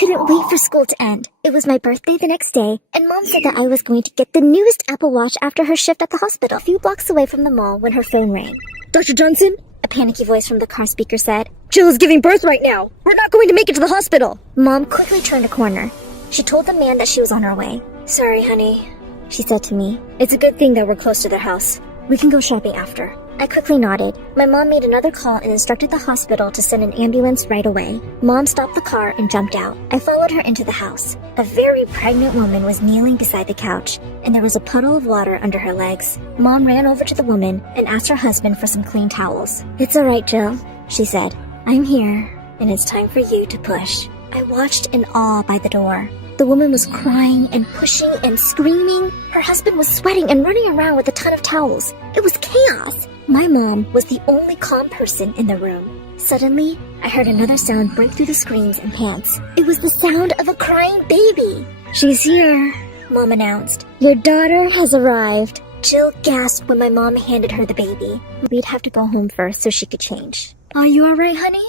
couldn't wait for school to end. It was my birthday the next day, and Mom said that I was going to get the newest Apple Watch after her shift at the hospital, a few blocks away from the mall when her phone rang. Dr. Johnson? A panicky voice from the car speaker said. Jill is giving birth right now. We're not going to make it to the hospital. Mom quickly turned a corner. She told the man that she was on her way. Sorry, honey, she said to me. It's a good thing that we're close to their house. We can go shopping after. I quickly nodded. My mom made another call and instructed the hospital to send an ambulance right away. Mom stopped the car and jumped out. I followed her into the house. A very pregnant woman was kneeling beside the couch, and there was a puddle of water under her legs. Mom ran over to the woman and asked her husband for some clean towels. "It's all right, Jill," she said. "I'm here, and it's time for you to push." I watched in awe by the door. The woman was crying and pushing and screaming. Her husband was sweating and running around with a ton of towels. It was chaos. My mom was the only calm person in the room. Suddenly, I heard another sound break through the screams and pants. It was the sound of a crying baby. "She's here," Mom announced. "Your daughter has arrived." Jill gasped when my mom handed her the baby. We'd have to go home first so she could change. "Are you all right, honey?"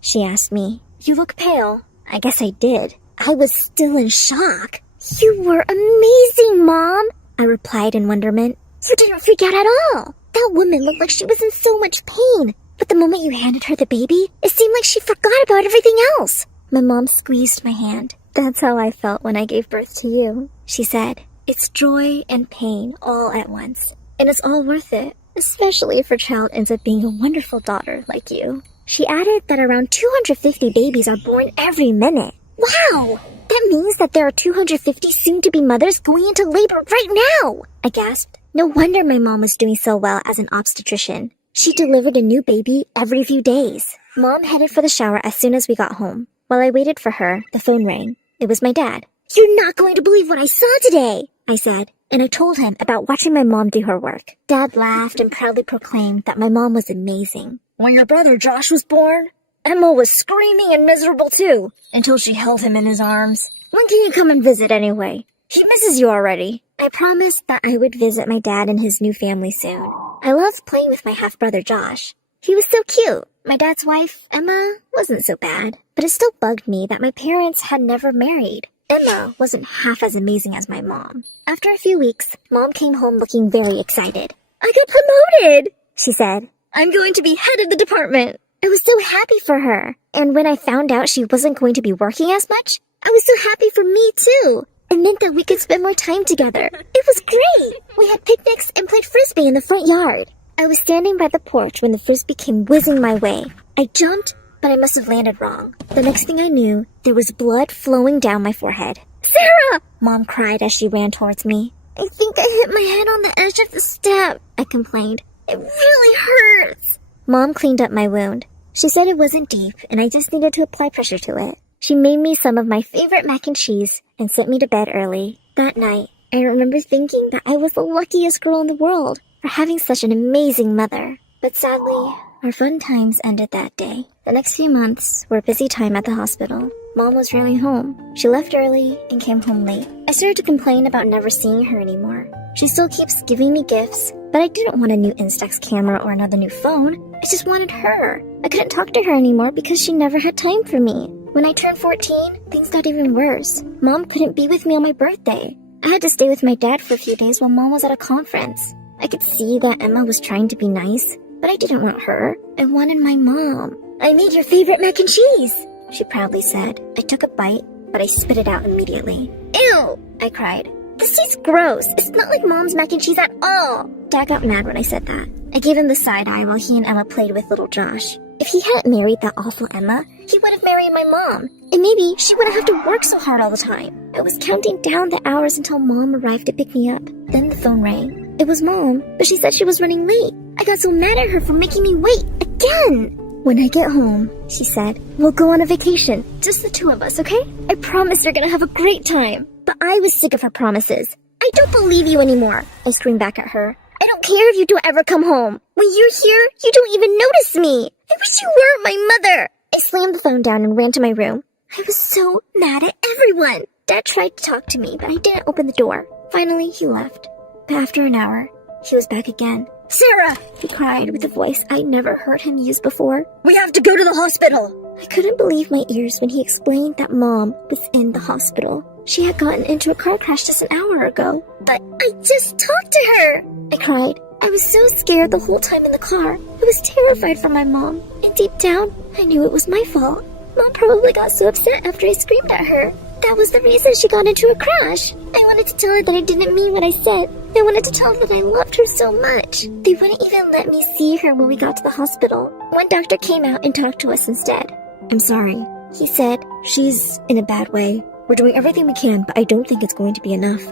she asked me. "You look pale." I guess I did. I was still in shock. "You were amazing, Mom," I replied in wonderment. "You didn't freak out at all. That woman looked like she was in so much pain. But the moment you handed her the baby, it seemed like she forgot about everything else." My mom squeezed my hand. "That's how I felt when I gave birth to you," she said. "It's joy and pain all at once. And it's all worth it, especially if your child ends up being a wonderful daughter like you." She added that around 250 babies are born every minute. Wow! That means that there are 250 soon-to-be mothers going into labor right now! I gasped. No wonder my mom was doing so well as an obstetrician. She delivered a new baby every few days. Mom headed for the shower as soon as we got home. While I waited for her, the phone rang. It was my dad. "You're not going to believe what I saw today," I said, and I told him about watching my mom do her work. Dad laughed and proudly proclaimed that my mom was amazing. "When your brother Josh was born, Emma was screaming and miserable too, until she held him in his arms. When can you come and visit anyway? He misses you already." I promised that I would visit my dad and his new family soon. I loved playing with my half-brother Josh. He was so cute. My dad's wife, Emma, wasn't so bad. But it still bugged me that my parents had never married. Emma wasn't half as amazing as my mom. After a few weeks, Mom came home looking very excited. "I got promoted," she said. "I'm going to be head of the department." I was so happy for her. And when I found out she wasn't going to be working as much, I was so happy for me too. It meant that we could spend more time together. It was great. We had picnics and played frisbee in the front yard. I was standing by the porch when the frisbee came whizzing my way. I jumped, but I must have landed wrong. The next thing I knew, there was blood flowing down my forehead. "Sarah!" Mom cried as she ran towards me. "I think I hit my head on the edge of the step," I complained. "It really hurts." Mom cleaned up my wound. She said it wasn't deep and I just needed to apply pressure to it. She made me some of my favorite mac and cheese and sent me to bed early. That night, I remember thinking that I was the luckiest girl in the world for having such an amazing mother. But sadly, our fun times ended that day. The next few months were a busy time at the hospital. Mom was rarely home. She left early and came home late. I started to complain about never seeing her anymore. She still keeps giving me gifts, but I didn't want a new Instax camera or another new phone. I just wanted her. I couldn't talk to her anymore because she never had time for me. When I turned 14, things got even worse. Mom couldn't be with me on my birthday. I had to stay with my dad for a few days while Mom was at a conference. I could see that Emma was trying to be nice, but I didn't want her. I wanted my mom. "I made your favorite mac and cheese," she proudly said. I took a bite, but I spit it out immediately. "Ew!" I cried. "This tastes gross. It's not like Mom's mac and cheese at all." Dad got mad when I said that. I gave him the side eye while he and Emma played with little Josh. If he hadn't married that awful Emma, he would have married my mom. And maybe she wouldn't have to work so hard all the time. I was counting down the hours until Mom arrived to pick me up. Then the phone rang. It was Mom, but she said she was running late. I got so mad at her for making me wait again. "When I get home," she said, "we'll go on a vacation. Just the two of us, okay? I promise you're gonna have a great time." But I was sick of her promises. "I don't believe you anymore," I screamed back at her. "I don't care if you don't ever come home. When you're here, you don't even notice me. I wish you weren't my mother." I slammed the phone down and ran to my room. I was so mad at everyone. Dad tried to talk to me, but I didn't open the door. Finally, he left. But after an hour, he was back again. "Sarah!" he cried with a voice I'd never heard him use before. "We have to go to the hospital." I couldn't believe my ears when he explained that Mom was in the hospital. She had gotten into a car crash just an hour ago. But I just talked to her! I cried. I was so scared the whole time in the car. I was terrified for my mom. And deep down, I knew it was my fault. Mom probably got so upset after I screamed at her. That was the reason she got into a crash. I wanted to tell her that I didn't mean what I said. I wanted to tell her that I loved her so much. They wouldn't even let me see her when we got to the hospital. One doctor came out and talked to us instead. I'm sorry. He said, she's in a bad way. We're doing everything we can, but I don't think it's going to be enough.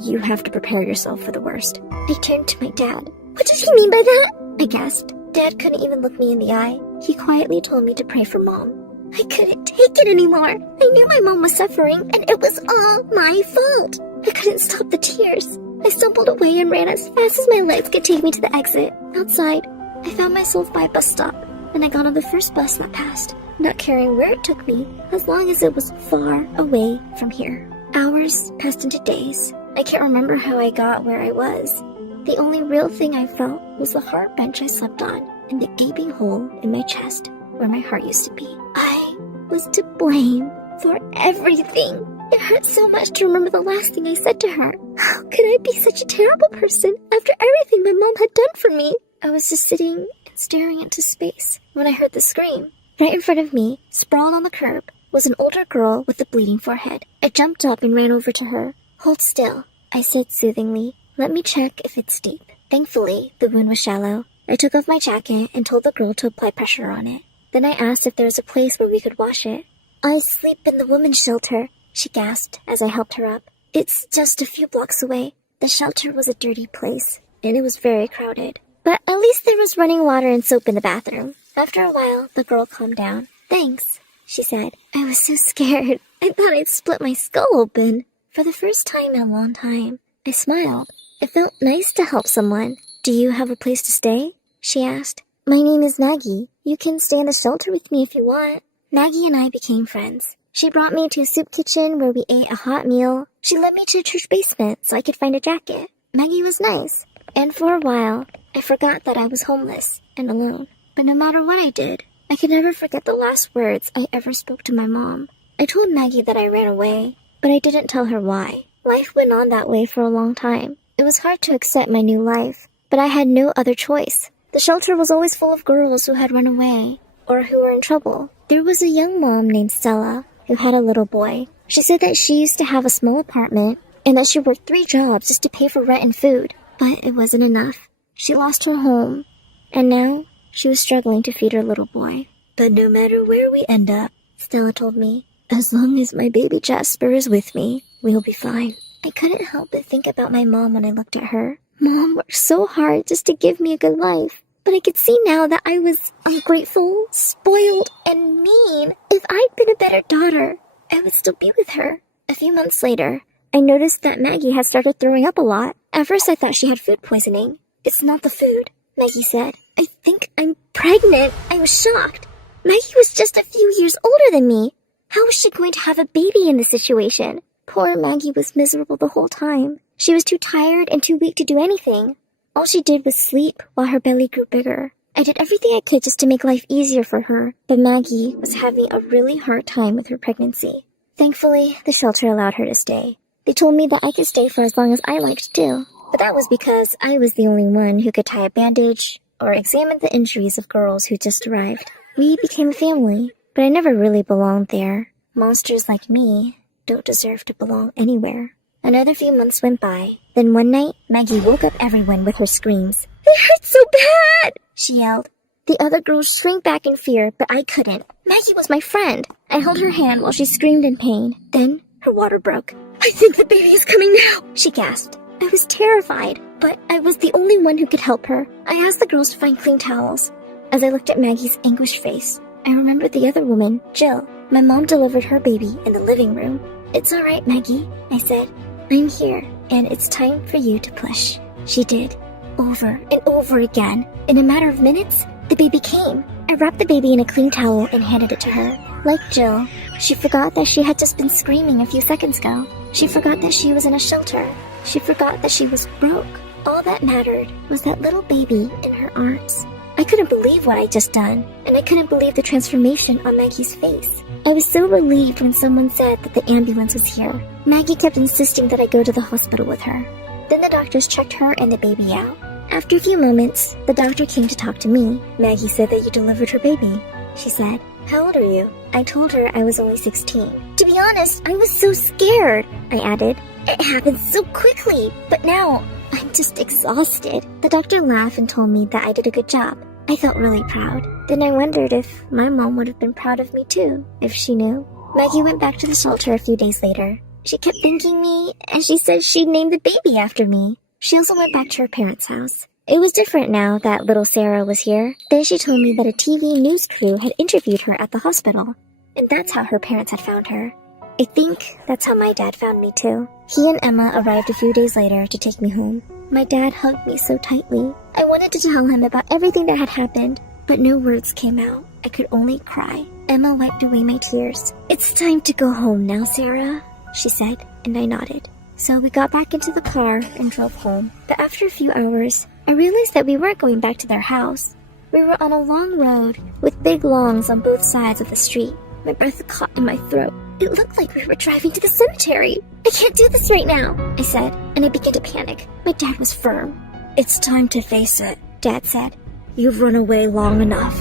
You have to prepare yourself for the worst. I turned to my dad. What did he mean by that? I gasped. Dad couldn't even look me in the eye. He quietly told me to pray for Mom. I couldn't take it anymore. I knew my mom was suffering, and it was all my fault. I couldn't stop the tears. I stumbled away and ran as fast as my legs could take me to the exit. Outside, I found myself by a bus stop, and I got on the first bus that passed, not caring where it took me, as long as it was far away from here. Hours passed into days. I can't remember how I got where I was. The only real thing I felt was the hard bench I slept on and the gaping hole in my chest where my heart used to be. I was to blame for everything. It hurt so much to remember the last thing I said to her. How could I be such a terrible person after everything my mom had done for me? I was just sitting and staring into space when I heard the scream. Right in front of me, sprawled on the curb, was an older girl with a bleeding forehead. I jumped up and ran over to her. Hold still, I said soothingly. Let me check if it's deep. Thankfully, the wound was shallow. I took off my jacket and told the girl to apply pressure on it. Then I asked if there was a place where we could wash it. I sleep in the women's shelter, she gasped as I helped her up. It's just a few blocks away. The shelter was a dirty place, and it was very crowded. But at least there was running water and soap in the bathroom. After a while, the girl calmed down. Thanks, she said. I was so scared. I thought I'd split my skull open. For the first time in a long time, I smiled. It felt nice to help someone. Do you have a place to stay? She asked. My name is Maggie. You can stay in the shelter with me if you want. Maggie and I became friends. She brought me to a soup kitchen where we ate a hot meal. She led me to a church basement so I could find a jacket. Maggie was nice. And for a while, I forgot that I was homeless and alone. But no matter what I did, I could never forget the last words I ever spoke to my mom. I told Maggie that I ran away, but I didn't tell her why. Life went on that way for a long time. It was hard to accept my new life, but I had no other choice. The shelter was always full of girls who had run away or who were in trouble. There was a young mom named Stella who had a little boy. She said that she used to have a small apartment and that she worked 3 jobs just to pay for rent and food. But it wasn't enough. She lost her home, and now she was struggling to feed her little boy. But no matter where we end up, Stella told me, as long as my baby Jasper is with me, we'll be fine. I couldn't help but think about my mom when I looked at her. Mom worked so hard just to give me a good life. But I could see now that I was ungrateful, spoiled, and mean. If I'd been a better daughter, I would still be with her. A few months later, I noticed that Maggie had started throwing up a lot. At first I thought she had food poisoning. It's not the food, Maggie said. I think I'm pregnant. I was shocked. Maggie was just a few years older than me. How was she going to have a baby in this situation? Poor Maggie was miserable the whole time. She was too tired and too weak to do anything. All she did was sleep while her belly grew bigger. I did everything I could just to make life easier for her, but Maggie was having a really hard time with her pregnancy. Thankfully, the shelter allowed her to stay. They told me that I could stay for as long as I liked too, but that was because I was the only one who could tie a bandage or examine the injuries of girls who just arrived. We became a family, but I never really belonged there. Monsters like me don't deserve to belong anywhere. Another few months went by. Then one night, Maggie woke up everyone with her screams. They hurt so bad, she yelled. The other girls shrank back in fear, but I couldn't. Maggie was my friend. I held her hand while she screamed in pain. Then her water broke. I think the baby is coming now, she gasped. I was terrified, but I was the only one who could help her. I asked the girls to find clean towels. As I looked at Maggie's anguished face, I remembered the other woman, Jill. My mom delivered her baby in the living room. It's all right, Maggie, I said. I'm here, and it's time for you to push. She did, over and over again. In a matter of minutes, the baby came. I wrapped the baby in a clean towel and handed it to her. Like Jill, she forgot that she had just been screaming a few seconds ago. She forgot that she was in a shelter. She forgot that she was broke. All that mattered was that little baby in her arms. I couldn't believe what I'd just done, and I couldn't believe the transformation on Maggie's face. I was so relieved when someone said that the ambulance was here. Maggie kept insisting that I go to the hospital with her. Then the doctors checked her and the baby out. After a few moments, the doctor came to talk to me. Maggie said that you delivered her baby. She said, "How old are you?" I told her I was only 16. To be honest, I was so scared, I added. It happened so quickly, but now I'm just exhausted. The doctor laughed and told me that I did a good job. I felt really proud. Then I wondered if my mom would have been proud of me too, if she knew. Maggie went back to the shelter a few days later. She kept thanking me, and she said she'd name the baby after me. She also went back to her parents' house. It was different now that little Sarah was here. Then she told me that a TV news crew had interviewed her at the hospital, and that's how her parents had found her. I think that's how my dad found me too. He and Emma arrived a few days later to take me home. My dad hugged me so tightly. I wanted to tell him about everything that had happened, but no words came out. I could only cry. Emma wiped away my tears. "It's time to go home now, Sarah," she said, and I nodded. So we got back into the car and drove home. But after a few hours, I realized that we weren't going back to their house. We were on a long road with big lawns on both sides of the street. My breath caught in my throat. It looked like we were driving to the cemetery. "I can't do this right now," I said, and I began to panic. My dad was firm. "It's time to face it," Dad said. "You've run away long enough."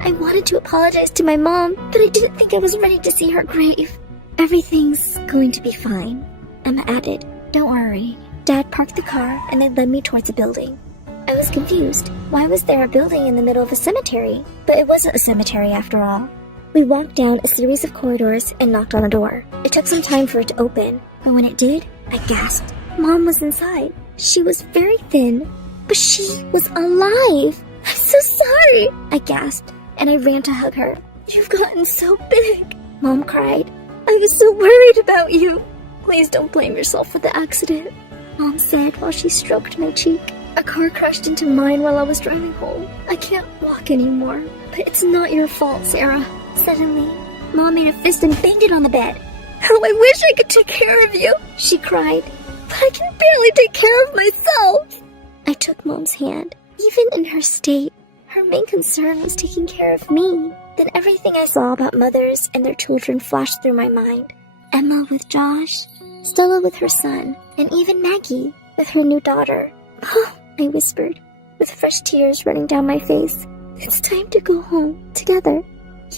I wanted to apologize to my mom, but I didn't think I was ready to see her grave. "Everything's going to be fine," Emma added. "Don't worry." Dad parked the car and then led me towards a building. I was confused. Why was there a building in the middle of a cemetery? But it wasn't a cemetery after all. We walked down a series of corridors and knocked on a door. It took some time for it to open, but when it did, I gasped. Mom was inside. She was very thin, but she was alive. "I'm so sorry," I gasped, and I ran to hug her. "You've gotten so big," Mom cried. "I was so worried about you." "Please don't blame yourself for the accident," Mom said while she stroked my cheek. "A car crashed into mine while I was driving home. I can't walk anymore. But it's not your fault, Sarah." Suddenly, Mom made a fist and banged it on the bed. "How I wish I could take care of you," she cried. "But I can barely take care of myself." I took Mom's hand. Even in her state, her main concern was taking care of me. Then everything I saw about mothers and their children flashed through my mind. Emma with Josh, Stella with her son, and even Maggie with her new daughter. "Oh," I whispered, with fresh tears running down my face. "It's time to go home together.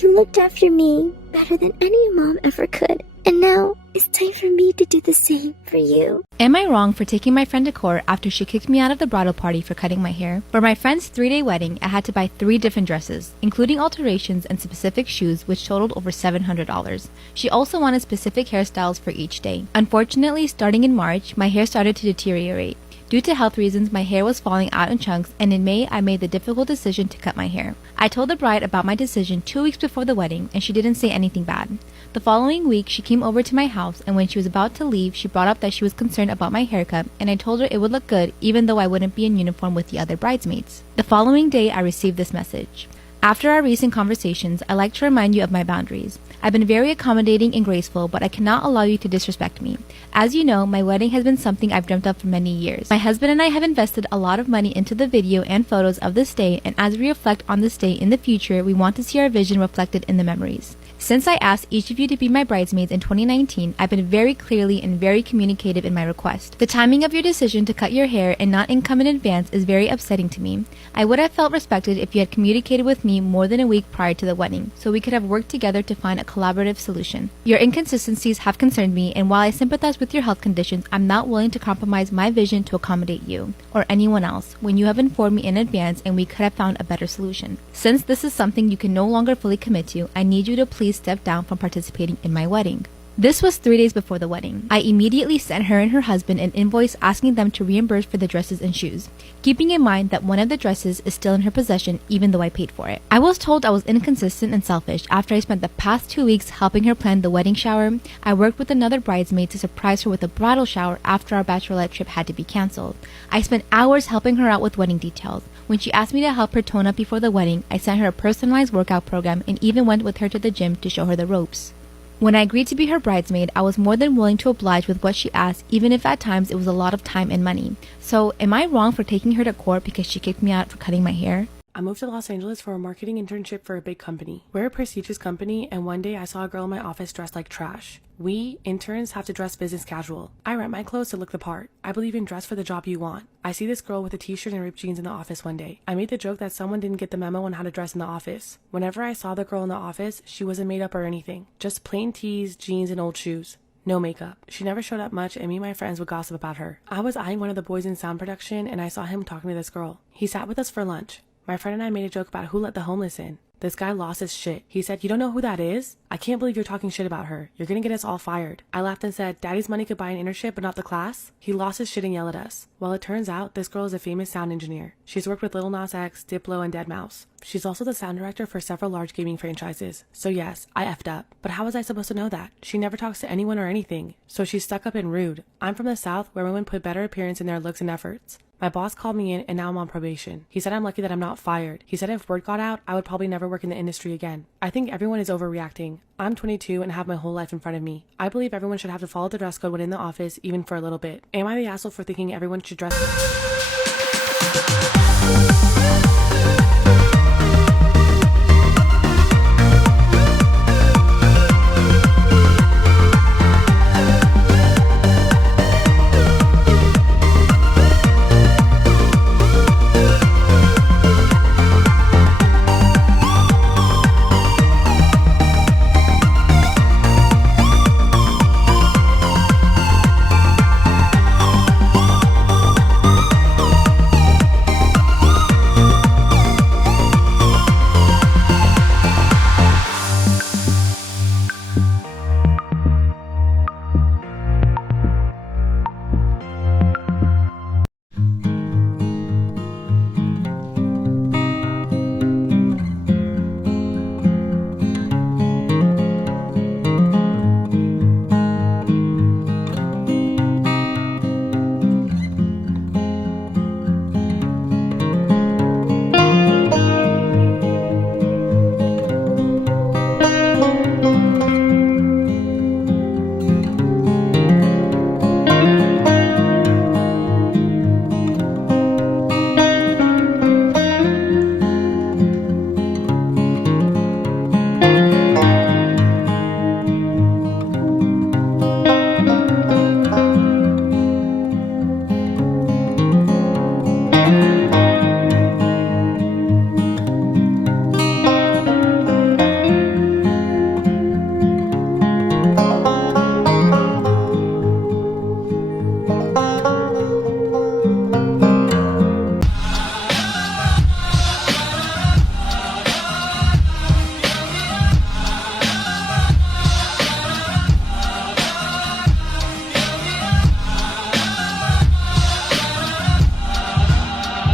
You looked after me better than any mom ever could, and now it's time for me to do the same for you." Am I wrong for taking my friend to court after she kicked me out of the bridal party for cutting my hair? For my friend's 3-day wedding, I had to buy 3 different dresses, including alterations and specific shoes, which totaled over $700. She also wanted specific hairstyles for each day. Unfortunately, starting in March, my hair started to deteriorate. Due to health reasons, my hair was falling out in chunks, and in May, I made the difficult decision to cut my hair. I told the bride about my decision 2 weeks before the wedding, and she didn't say anything bad. The following week, she came over to my house, and when she was about to leave, she brought up that she was concerned about my haircut, and I told her it would look good even though I wouldn't be in uniform with the other bridesmaids. The following day, I received this message. After our recent conversations, I like to remind you of my boundaries. I've been very accommodating and graceful, but I cannot allow you to disrespect me. As you know, my wedding has been something I've dreamt of for many years. My husband and I have invested a lot of money into the video and photos of this day, and as we reflect on this day in the future, we want to see our vision reflected in the memories. Since I asked each of you to be my bridesmaids in 2019, I've been very clearly and very communicative in my request. The timing of your decision to cut your hair and not come in advance is very upsetting to me. I would have felt respected if you had communicated with me more than a week prior to the wedding, so we could have worked together to find a collaborative solution. Your inconsistencies have concerned me, and while I sympathize with your health conditions, I'm not willing to compromise my vision to accommodate you, or anyone else, when you have informed me in advance and we could have found a better solution. Since this is something you can no longer fully commit to, I need you to please step down from participating in my wedding. This was 3 days before the wedding. I immediately sent her and her husband an invoice asking them to reimburse for the dresses and shoes, keeping in mind that one of the dresses is still in her possession even though I paid for it. I was told I was inconsistent and selfish after I spent the past 2 weeks helping her plan the wedding shower. I worked with another bridesmaid to surprise her with a bridal shower after our bachelorette trip had to be canceled. I spent hours helping her out with wedding details. When she asked me to help her tone up before the wedding, I sent her a personalized workout program and even went with her to the gym to show her the ropes. When I agreed to be her bridesmaid, I was more than willing to oblige with what she asked, even if at times it was a lot of time and money. So, am I wrong for taking her to court because she kicked me out for cutting my hair? I moved to Los Angeles for a marketing internship for a big company. We're a prestigious company, and one day I saw a girl in my office dressed like trash. We, interns, have to dress business casual. I rent my clothes to look the part. I believe in dress for the job you want. I see this girl with a t-shirt and ripped jeans in the office one day. I made the joke that someone didn't get the memo on how to dress in the office. Whenever I saw the girl in the office, she wasn't made up or anything. Just plain tees, jeans, and old shoes. No makeup. She never showed up much, and me and my friends would gossip about her. I was eyeing one of the boys in sound production, and I saw him talking to this girl. He sat with us for lunch. My friend and I made a joke about who let the homeless in. This guy lost his shit. He said, "You don't know who that is? I can't believe you're talking shit about her. You're gonna get us all fired." I laughed and said, "Daddy's money could buy an internship, but not the class?" He lost his shit and yelled at us. Well, it turns out this girl is a famous sound engineer. She's worked with Lil Nas X, Diplo, and deadmau5. She's also the sound director for several large gaming franchises. So yes, I effed up. But how was I supposed to know that? She never talks to anyone or anything. So she's stuck up and rude. I'm from the South, where women put better appearance in their looks and efforts. My boss called me in, and now I'm on probation. He said I'm lucky that I'm not fired. He said if word got out, I would probably never work in the industry again. I think everyone is overreacting. I'm 22 and have my whole life in front of me. I believe everyone should have to follow the dress code when in the office, even for a little bit. Am I the asshole for thinking everyone should dress?